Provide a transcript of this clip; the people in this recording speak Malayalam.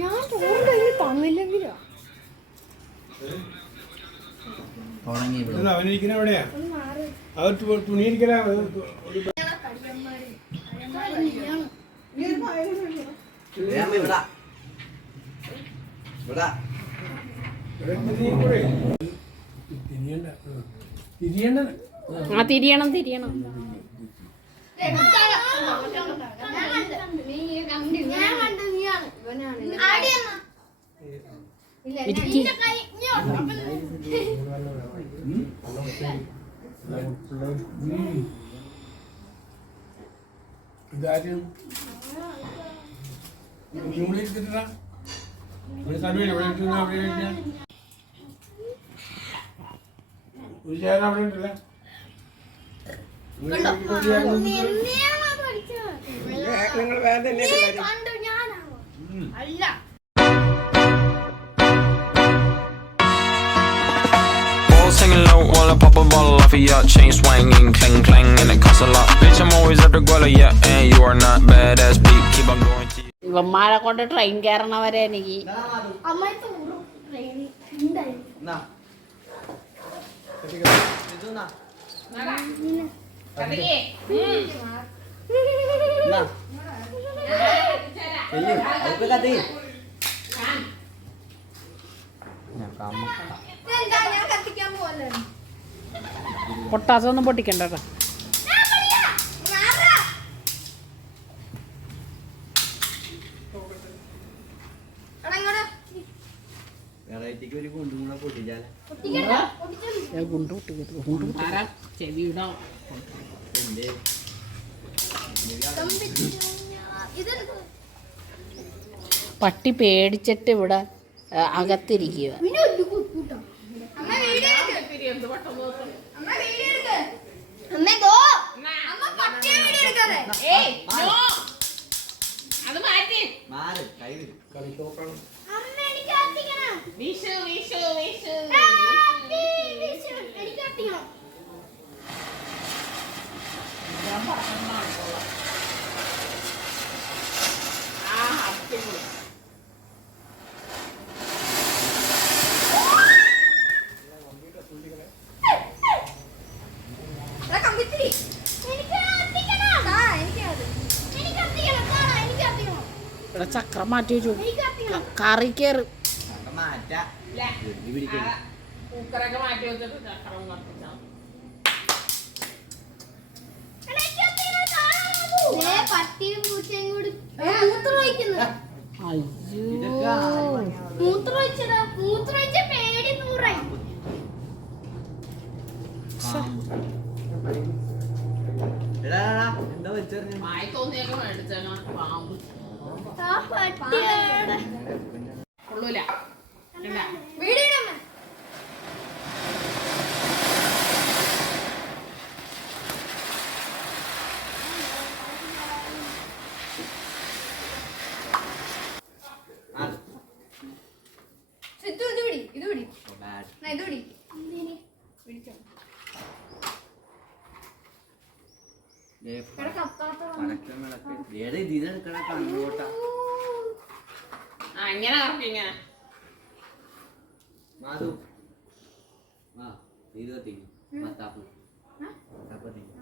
ഞാൻ ചോറ് കഴിഞ്ഞ് തന്നില്ലെങ്കിലോ അവനിരിക്കുന്ന എവിടെയാ അവർ തുണിയിരിക്കല തിരിയണം തിരിയണം ഇതാരും ഒരു ചേരാൻ അവിടെ ഉണ്ടല്ലോ നിങ്ങൾ വേറെ തന്നെ അല്ല Singing low while I pop a bottle off of your chain swinging, clang clang, and it costs a lot. Bitch, I'm always after Guala, yeah, and you are not badass beat. Keep on going to you. ഇവന്മാരെ കൊണ്ട് ട്രെയിൻ കയറണവരെ എനിക്ക് പൊട്ടാസൊന്നും പൊട്ടിക്കണ്ട കേട്ടോ. പട്ടി പേടിച്ചിട്ട് ഇവിടെ അകത്തിരിക്കുക. ഇവിടെ ചക്രം മാറ്റി വെച്ചു കറി കയറി കൊള്ളൂല. അങ്ങനെ ഇങ്ങനെ Madu. Ma, ini tuh ting, mata pun. Apa ting?